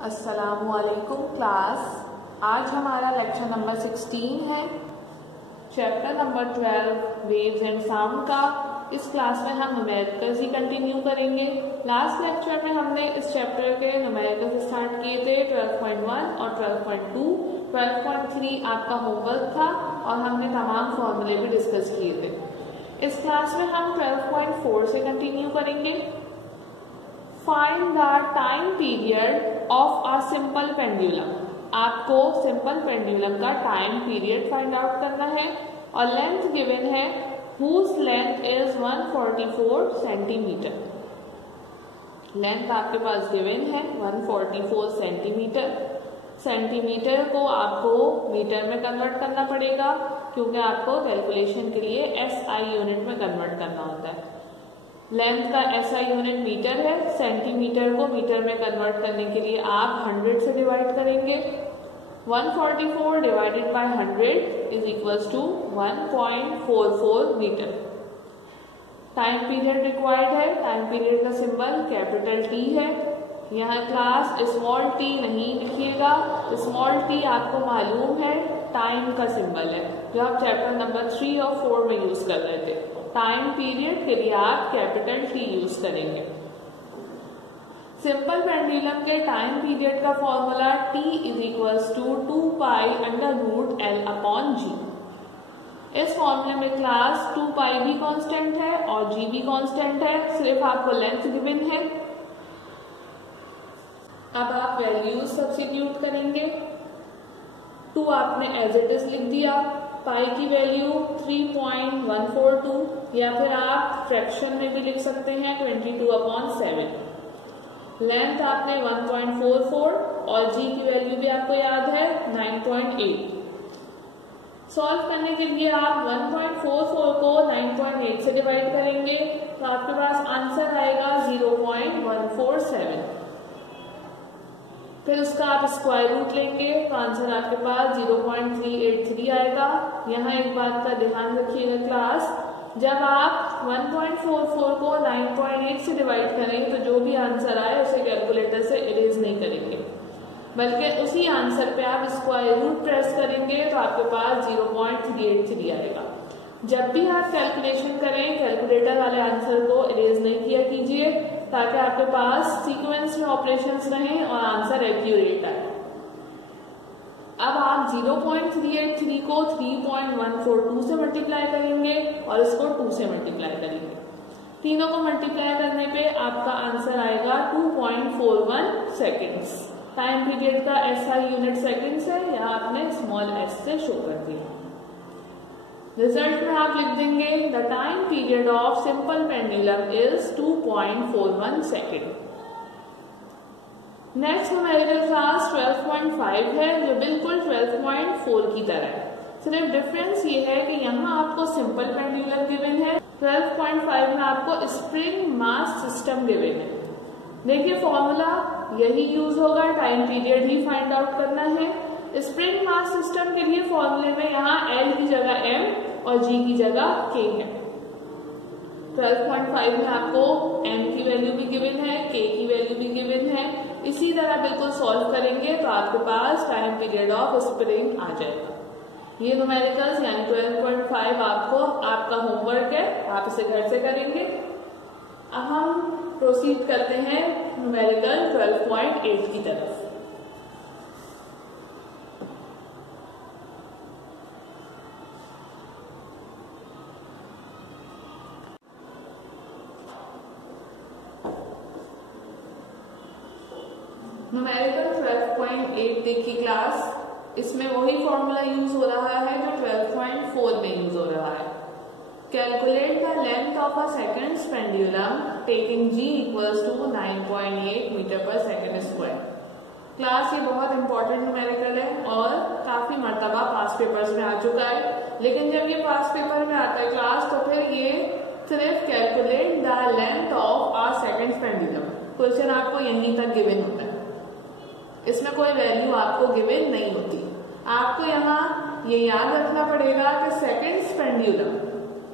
अस्सलामुअलैकुम क्लास। आज हमारा लेक्चर नंबर 16 है, chapter number 12 waves and sound का। इस क्लास में हम न्यूमेरिकल्स ही कंटिन्यू करेंगे। लास्ट लेक्चर में हमने इस चैप्टर के न्यूमेरिकल्स स्टार्ट किए थे 12.1 और 12.2। 12.3 आपका होमवर्क था और हमने तमाम फॉर्मूले भी डिस्कस किए थे। इस क्लास में हम 12.4 से कंटिन्यू करेंगे। Find the time period of a simple pendulum. आपको सिंपल पेंडुलम का टाइम पीरियड फाइंड आउट करना है और लेंथ गिवन है whose length is 144 centimetre. Length आपके पास गिवन है 144 सेंटीमीटर। सेंटीमीटर को आपको मीटर में कन्वर्ट करना पड़ेगा क्योंकि आपको कैलकुलेशन के लिए SI यूनिट में कन्वर्ट करना होता है। लेंथ का SI यूनिट मीटर है, सेंटीमीटर को मीटर में कन्वर्ट करने के लिए आप 100 से डिवाइड करेंगे। 144 divided by 100 is equals to 1.44 metre. Time period required है। टाइम पीरियड का सिंबल कैपिटल T है। यहाँ क्लास स्मॉल t नहीं लिखिएगा। स्मॉल t आपको मालूम है टाइम का सिंबल है जो आप चैप्टर नंबर 3 और 4 में यूज कर रहे थे। टाइम पीरियड के लिए आप कैपिटल T यूज करेंगे। सिंपल पेंडुलम के टाइम पीरियड का formula T is equals to 2 pi under root L upon G। इस फॉर्मूले में क्लास 2 पाई भी कांस्टेंट है और G भी कांस्टेंट है, सिर्फ आपको लेंथ गिवन है। अब आप वैल्यूज सब्स्टिट्यूट करेंगे। 2 आपने एज इट इज लिख दिया। पाई की वैल्यू 3.142 या फिर आप फ्रैक्शन में भी लिख सकते हैं 22/7। लेंथ आपने 1.44 और G की वैल्यू भी आपको याद है 9.8। सॉल्व करने के लिए आप 1.44 को 9.8 से डिवाइड करेंगे तो आपके पास आंसर आएगा 0.147। फिर उसका आप स्क्वायर रूट लेंगे तो आंसर आपके पास 0.383 आएगा। यहाँ एक बात का ध्यान रखिएगा क्लास, जब आप 1.44 को 9.8 से डिवाइड करें तो जो भी आंसर आए उसे कैलकुलेटर से इरेज नहीं करेंगे, बल्कि उसी आंसर पे आप स्क्वायर रूट प्रेस करेंगे तो आपके पास 0.383 आएगा। जब भी आप कैलकुलेशन करें कैलकुलेटर वाले आंसर को इरेज नहीं किया कीजिए ताकि आपके पास सीक्वेंस में ऑपरेशंस रहें और आंसर एक्यूरेट आए। अब आप 0.383 को 3.142 से मल्टीप्लाई करेंगे और इसको 2 से मल्टीप्लाई करेंगे। तीनों को मल्टीप्लाई करने पे आपका आंसर आएगा 2.41 सेकेंड्स। टाइम पीरियड का SI यूनिट सेकेंड्स है, यहाँ आपने स्मॉल s से शो कर दिया। रिजल्ट में आप लिख देंगे the time period of simple pendulum is 2.41 second. Next numerical class 12.5 है जो बिल्कुल 12.4 की तरह है। सिर्फ डिफरेंस ये है कि यहाँ आपको सिंपल पेंडुलम गिवन है, 12.5 में आपको स्प्रिंग मास सिस्टम गिवन है। देखिए फॉर्मूला यही यूज होगा, टाइम पीरियड ही फाइंड आउट करना है। स्प्रिंग मास सिस्टम के लिए फॉर्मूले में यहाँ L की जगह M और G की जगह K है। 12.5 में आपको M की वैल्यू भी गिवन है, K की वैल्यू भी गिवन है। इसी तरह बिल्कुल सॉल्व करेंगे तो आपके पास टाइम पीरियड ऑफ स्प्रिंग आ जाएगा। ये न्यूमेरिकल्स यानी 12.5 आपको आपका होमवर्क है, आप इसे घर से करेंगे। अब हम प्रोसीड करते हैं न्यूमेरिकल 12.8 की तरफ। न्यूमेरिकल 12.8 देखिए क्लास, इसमें वही फॉर्मूला यूज हो रहा है जो 12.4 में यूज हो रहा है। Calculate the length of a second pendulum taking G equals to 9.8 metre पर सेकंड स्क्वायर। क्लास ये बहुत इंपॉर्टेंट न्यूमेरिकल है और काफी मर्तबा पास पेपर्स में आ चुका है, लेकिन जब ये पास पेपर में आता है क्लास तो फिर ये सिर्फ calculate the length of a second pendulum question आपको यहीं तक गिवन होता है, इसमें कोई वैल्यू आपको गिवन नहीं होती। आपको यहाँ ये याद रखना पड़ेगा कि सेकंड पेंडुलम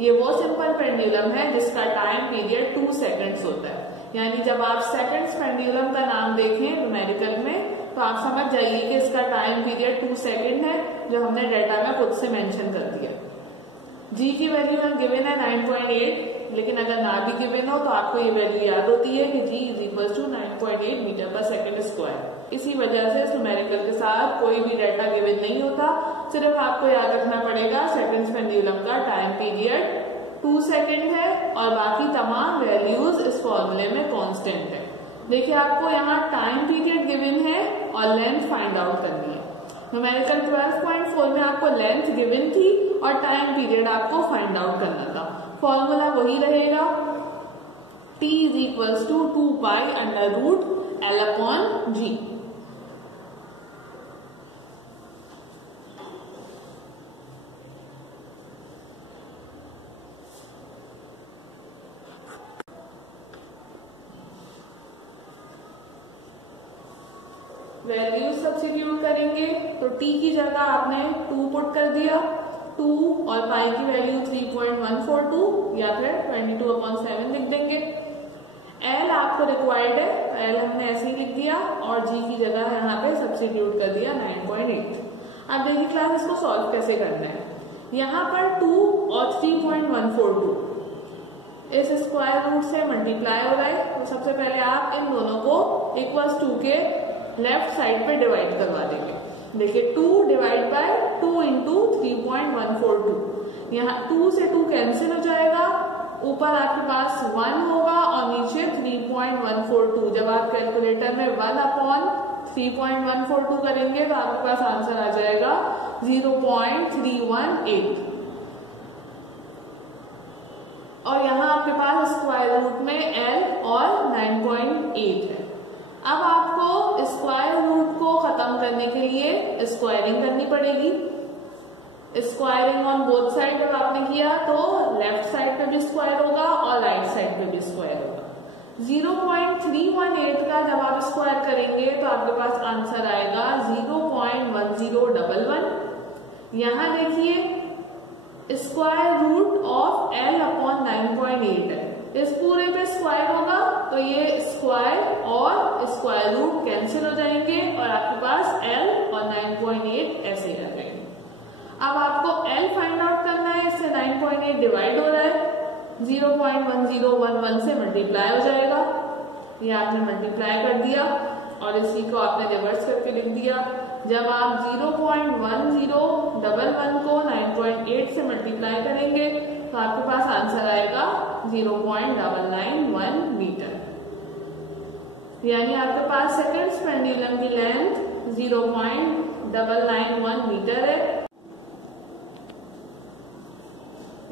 ये वो सिंपल पेंडुलम है जिसका टाइम पीरियड 2 सेकंड्स होता है। यानी जब आप सेकंड्स पेंडुलम का नाम देखें न्यूमेरिकल में तो आप समझ जाइए कि इसका टाइम पीरियड 2 सेकेंड है, जो हमने डाटा में खुद से मेंशन कर दिया। जी की वैल्यू हम गिवन है 9.8, लेकिन अगर ना भी गिवन हो तो आपको ये वैल्यू याद होती है कि जी इज इक्वल टू 9.8 मीटर पर सेकेंड स्क्वायर। इसी वजह से इस न्यूमेरिकल के साथ कोई भी डाटा गिवन नहीं होता, सिर्फ आपको याद रखना पड़ेगा सेकंड्स पेंडुलम का टाइम पीरियड 2 सेकेंड है और बाकी तमाम वैल्यूज इस फॉर्मूले में कांस्टेंट है। देखिए आपको यहाँ टाइम पीरियड गिवन है और लेंथ फाइंड आउट करनी है। न्यूमेरिकल 12.4 में आपको लेंथ गिवन थी और टाइम पीरियड आपको फाइंड आउट करना था। फॉर्मूला वही रहेगा, t is equals to 2 pi under root L upon G। Value substitute करेंगे तो t की जगह आपने 2 पुट कर दिया, 2 और पाई की वैल्यू 3.142 या फिर 22/7 लिख देंगे। L आपको रिक्वायर्ड है, L हमने ऐसे ही लिख दिया और G की जगह यहाँ पे सब्स्टिट्यूट कर दिया 9.8। अब देखिए क्लास इसको सॉल्व कैसे करना है। यहाँ पर 2 और 3.142 इस स्क्वायर रूट से मल्टीप्लाई हो रहा है, तो सबसे पहले आप इन दोनों को इक्वल्स 2 के लेफ्ट साइड पे डिवाइड करवा देंगे। देखिए 2 डिवाइड बाय 2 इंटू 3.142, यहाँ 2 से 2 कैंसिल हो जाएगा, ऊपर आपके पास 1 होगा और नीचे 3.142। जब आप कैलकुलेटर में 1 अपॉन 3.142 करेंगे तो आपके पास आंसर आ जाएगा 0.318 और यहाँ आपके पास स्क्वायर रूट में L और 9.8 है। अब आपको स्क्वायर रूट को खत्म करने के लिए स्क्वायरिंग करनी पड़ेगी। स्क्वायरिंग ऑन बोथ साइड जब आपने किया तो लेफ्ट साइड पे भी स्क्वायर होगा और राइट साइड पे भी स्क्वायर होगा। 0.318 का जब आप स्क्वायर करेंगे तो आपके पास आंसर आएगा 0.1011। यहाँ देखिए square root of L upon 9.8 है, इस पूरे पे स्क्वायर होगा तो ये स्क्वायर और स्क्वायर रूट कैंसिल हो जाएंगे और आपके पास L और 9.8 ऐसे ही रह जाएंगे। अब आपको L फाइंड आउट करना है, इससे 9.8 डिवाइड हो रहा है, 0.1011 से मल्टीप्लाई हो जाएगा, ये आपने मल्टीप्लाई कर दिया और इसी को आपने रिवर्स करके लिख दिया। जब आप 0.1011 को 9.8 से मल्टीप्लाई करेंगे तो आपके पास आंसर आएगा 0.991 मीटर, यानी आपके पास सेकंड्स पेंडुलम की लेंथ 0.991 मीटर है।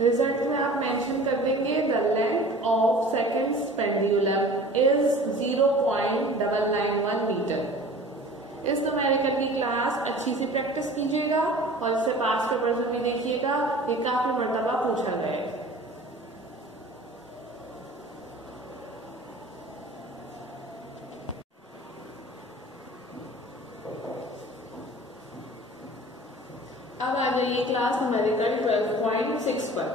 रिजल्ट में आप मेंशन कर देंगे the length of seconds pendulum is 0.991 metre. इस न्यूमेरिकल की क्लास अच्छी सी प्रैक्टिस कीजिएगा और इससे पास पेपर्स में भी देखिएगा, ये काफी मर्तबा पूछा गया है। अब आ जाइए क्लास न्यूमेरिकल 12.6 पर।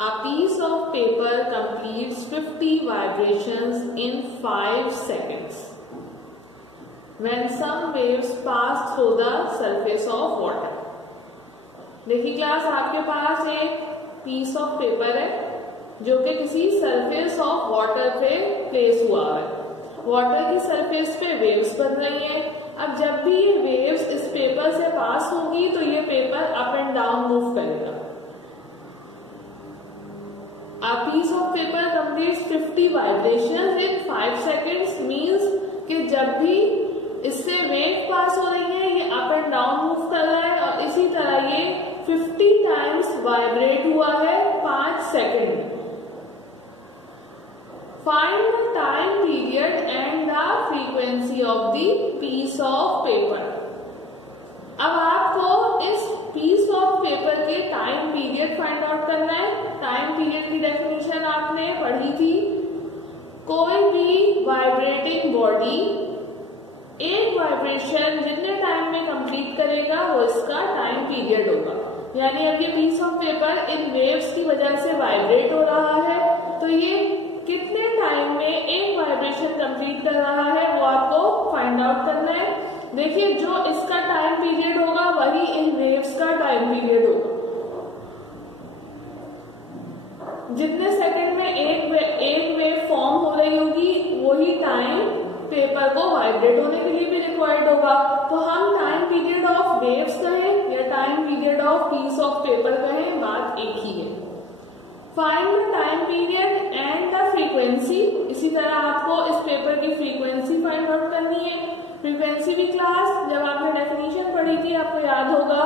A piece of paper completes 50 vibrations in 5 seconds when some waves pass through the surface of water। देखिए क्लास आपके पास एक पीस ऑफ पेपर है जो कि किसी सरफेस ऑफ वाटर पे प्लेस हुआ है। वाटर की सरफेस पे वेव्स बन रही हैं। अब जब भी ये वेव्स इस पेपर से पास होंगी तो ये paper up and down move करेगा। A piece of paper completes 50 vibrations in 5 seconds means कि जब भी इससे वेव पास हो रही है ये अप एंड डाउन मूव कर रहा है और इसी तरह ये 50 टाइम्स वाइब्रेट हुआ है 5 सेकंड में। Find the time period and the frequency of the piece of paper। अब आपको इस पीस ऑफ पेपर के टाइम पीरियड फाइंड आउट करना है। टाइम पीरियड की डेफिनेशन आपने पढ़ी थी, कोई भी वाइब्रेटिंग बॉडी एक वाइब्रेशन जितने टाइम में कंप्लीट करेगा वो इसका टाइम पीरियड होगा। यानी अब ये पीस ऑफ पेपर इन वेव्स की वजह से वाइब्रेट हो रहा है तो ये कितने टाइम में एक वाइब्रेशन कंप्लीट कर रहा है वो आपको फाइंड आउट करना है। देखिए जो इसका टाइम पीरियड होगा वही इन वेव्स का टाइम पीरियड होगा। जितने सेकंड में एक वेव फॉर्म हो रही होगी वही टाइम पेपर को वाइब्रेट होने के लिए भी रिक्वायर्ड होगा। तो हम टाइम पीरियड ऑफ वेव्स कहें या time period of peace of paper कहें, बात एक ही है। Find the time period and the frequency. इसी तरह आपको इस पेपर की फ्रीक्वेंसी फाइंड आउट करनी है। फ्रीक्वेंसी भी क्लास जब आपने डेफिनेशन पढ़ी थी आपको याद होगा,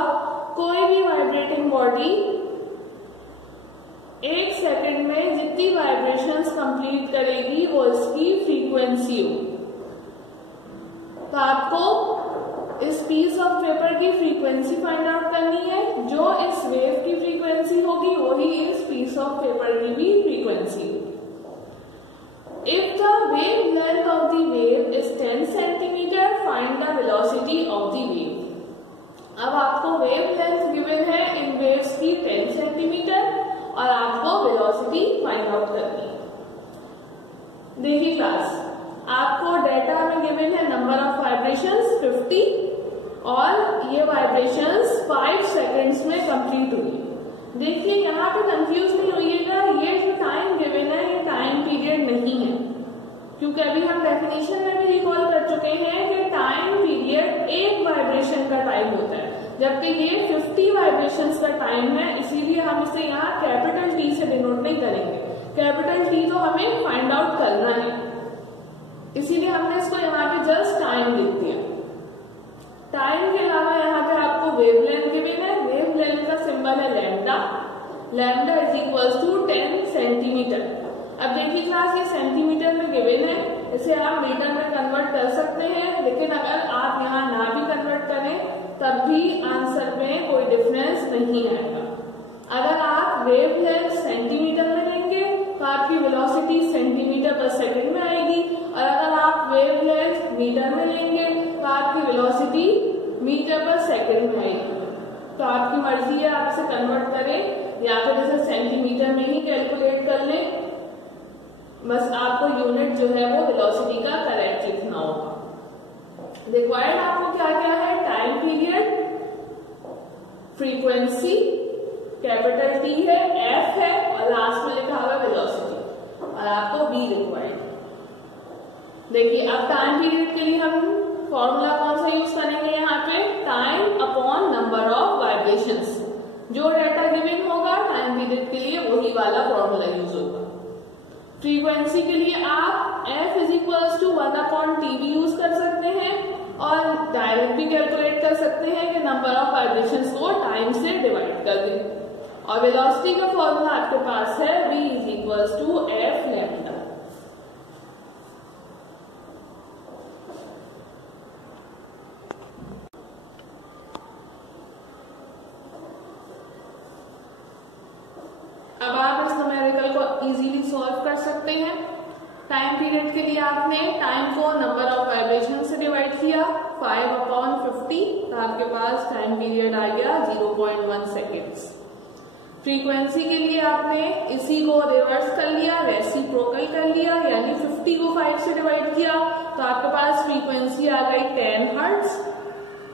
कोई भी वाइब्रेटिंग बॉडी एक सेकंड में जितनी वाइब्रेशंस कंप्लीट करेगी वो इसकी फ्रीक्वेंसी होगी। तो आपको इस पीस ऑफ पेपर की फ्रीक्वेंसी फाइंड आउट करनी है। जो इस वेव की फ्रीक्वेंसी होगी वही इस पीस ऑफ पेपर की भी फ्रीक्वेंसी होगी। If the wave length of the wave is 10 centimetre, find the velocity of the wave. अब आपको वेव लेंथ गिवन है इन वेव्स की 10 सेंटीमीटर और आपको वेलोसिटी फाइंड आउट करनी है। देखिए क्लास, आपको डेटा में गिवन है नंबर ऑफ वाइब्रेशंस 50 और ये वाइब्रेशंस 5 सेकंड्स में कंप्लीट हुई। देखिए यहाँ पे कंफ्यूज नहीं होइएगा, ये जो टाइम गिवन है ये टाइम पीरियड नहीं है, क्योंकि अभी हम डेफिनेशन में भी रिकॉल कर चुके हैं कि टाइम पीरियड एक वाइब्रेशन का टाइम होता है, जबकि ये 50 वाइब्रेशंस का टाइम है। इसीलिए हम इसे यहाँ कैपिटल टी से डिनोट नहीं करेंगे। कैपिटल टी तो हमें फाइंड आउट करना है, इसीलिए हमने इसको यहाँ पे जस्ट टाइम लिख दिया। टाइम के अलावा यहाँ पे आपको वेवलेंथ गिवन है। वेवलेंथ का सिंबल है lambda. Lambda is equals to 10 centimetre. अब देखिए क्लास, ये सेंटीमीटर में गिवन है, इसे आप मीटर में कन्वर्ट कर सकते हैं, लेकिन अगर आप यहाँ ना भी कन्वर्ट करें तब भी आंसर में कोई डिफरेंस नहीं आएगा। अगर आप वेवलेंथ सेंटीमीटर में लेंगे तो आपकी वेलोसिटी सेंटीमीटर पर सेकंड में आएगी, और अगर आप वेवलेंथ मीटर में लेंगे तो आपकी वेलोसिटी मीटर पर सेकंड में आएगी। तो आपकी मर्जी है, आप इसे कन्वर्ट करें या फिर इसे सेंटीमीटर में ही कैलकुलेट कर लें, बस आपको यूनिट जो है वो वेलोसिटी का करेक्ट लिखना होगा। रिक्वायर्ड आपको क्या क्या है, time period, frequency, capital T है, एफ है और लास्ट में लिखा हुआ वेलोसिटी, और आपको बी रिक्वायर्ड। देखिए अब टाइम पीरियड के लिए हम फॉर्मूला कौन सा यूज करेंगे, यहाँ पे time upon number of vibrations. जो डाटा गिवन होगा टाइम पीरियड के लिए वही वाला फॉर्मूला यूज होगा। फ्रीक्वेंसी के लिए आप f is equals to 1/t भी यूज कर सकते हैं और डायरेक्ट भी कैलकुलेट कर सकते हैं कि नंबर ऑफ वाइब्रेशंस को टाइम से डिवाइड कर दें। और वेलोसिटी का फॉर्मूला आपके पास है v is equals to f lambda. अब आप इस न्यूमेरिकल को इजीली सॉल्व कर सकते हैं। टाइम पीरियड के लिए आपने टाइम को नंबर ऑफ वाइब्रेशन से डिवाइड किया 5/50, तो आपके पास टाइम पीरियड आ गया 0.1 सेकेंड्स। फ्रीक्वेंसी के लिए आपने इसी को रिवर्स कर लिया, रेसिप्रोकल कर लिया, यानी 50 को 5 से डिवाइड किया, तो आपके पास फ्रीक्वेंसी आ गई 10 हर्ट्ज।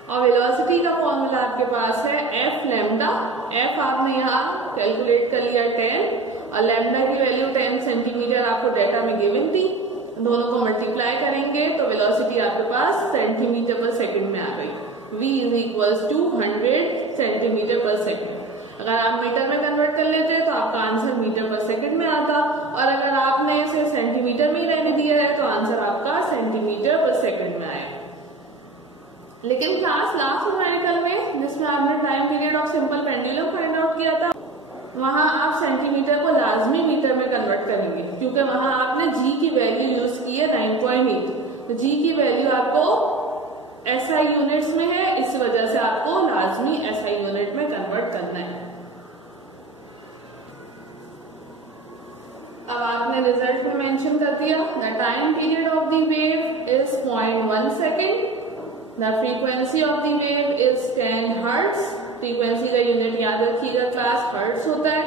और वेलोसिटी का फॉर्मूला आपके पास है एफ लैम्डा। एफ आपने यहाँ कैलकुलेट कर लिया 10 और लैम्डा की वैल्यू 10 सेंटीमीटर आपको डेटा में गिवन थी। दोनों को मल्टीप्लाई करेंगे तो वेलोसिटी आपके पास सेंटीमीटर पर सेकंड में आ गई। v is equals to 100 centimetre पर सेकंड। अगर आप मीटर में कन्वर्ट कर लेते तो आपका आंसर मीटर पर सेकंड में आता, और अगर आपने इसे सेंटीमीटर में ही रहने दिया है तो आंसर आपका सेंटीमीटर पर सेकंड में आएगा। लेकिन क्लास लास्ट न्यूमेरिकल में जिसमें आपने time period of simple pendulum find out किया था, वहां आप सेंटीमीटर को लाजमी मीटर में कन्वर्ट करेंगे, क्योंकि वहां आपने जी की वैल्यू यूज की है 9.8। तो जी की वैल्यू आपको एसआई यूनिट्स में है, इस वजह से आपको लाजमी एसआई यूनिट में कन्वर्ट करना है। अब आपने रिजल्ट में मेंशन कर दिया the time period of the wave is 0.1 second, the frequency of the wave is 10 hertz. Frequency का यूनिट याद रखिएगा क्लास हर्ट्ज होता है।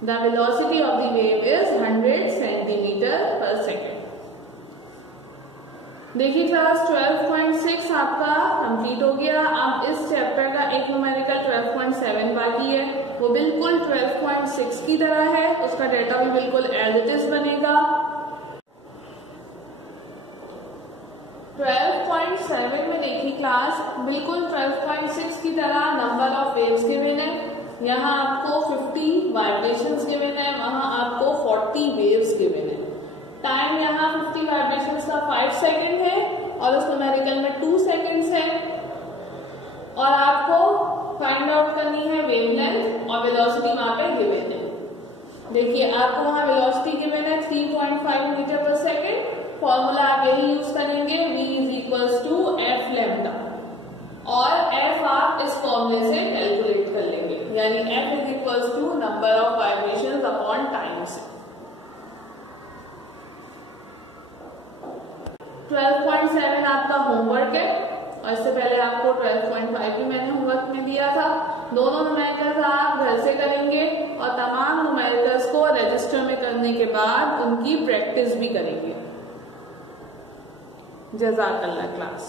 The velocity of the wave is 100 centimetre पर सेकेंड। देखिए क्लास 12.6 आपका कंप्लीट हो गया। अब इस चैप्टर का एक न्यूमेरिकल 12.7 बाकी है, वो बिल्कुल 12.6 की तरह है, उसका डेटा भी बिल्कुल एज इट इज बनेगा। 12.7 में देखिए क्लास बिल्कुल 12.6 की तरह नंबर ऑफ वेव्स गिवन है। यहाँ आपको 50 वाइब्रेशंस गिवन है, वहां आपको 40 वेव्स गिवन है। टाइम यहाँ 50 वाइब्रेशंस का 5 सेकेंड है और उस न्यूमेरिकल में 2 सेकेंड्स है। और आपको फाइंड आउट करनी है वेवलेंथ और वेलोसिटी वहां पे गिवन है। देखिए आपको वहां वेलोसिटी गिवन है 3.5 मीटर पर सेकेंड। फॉर्मूला आगे ही यूज करेंगे, v is equals to F lambda, और f आप इस फॉर्मूले से कैलकुलेट कर लेंगे, यानी f is equals to number of vibrations upon time से। 12.7 आपका होमवर्क है और इससे पहले आपको 12.5 भी मैंने होमवर्क में दिया था। दोनों न्यूमेरिकल्स आप घर से करेंगे और तमाम न्यूमेरिकल्स को रजिस्टर में करने के बाद उनकी प्रैक्टिस भी करेंगे। जज़ाकल्लाह क्लास।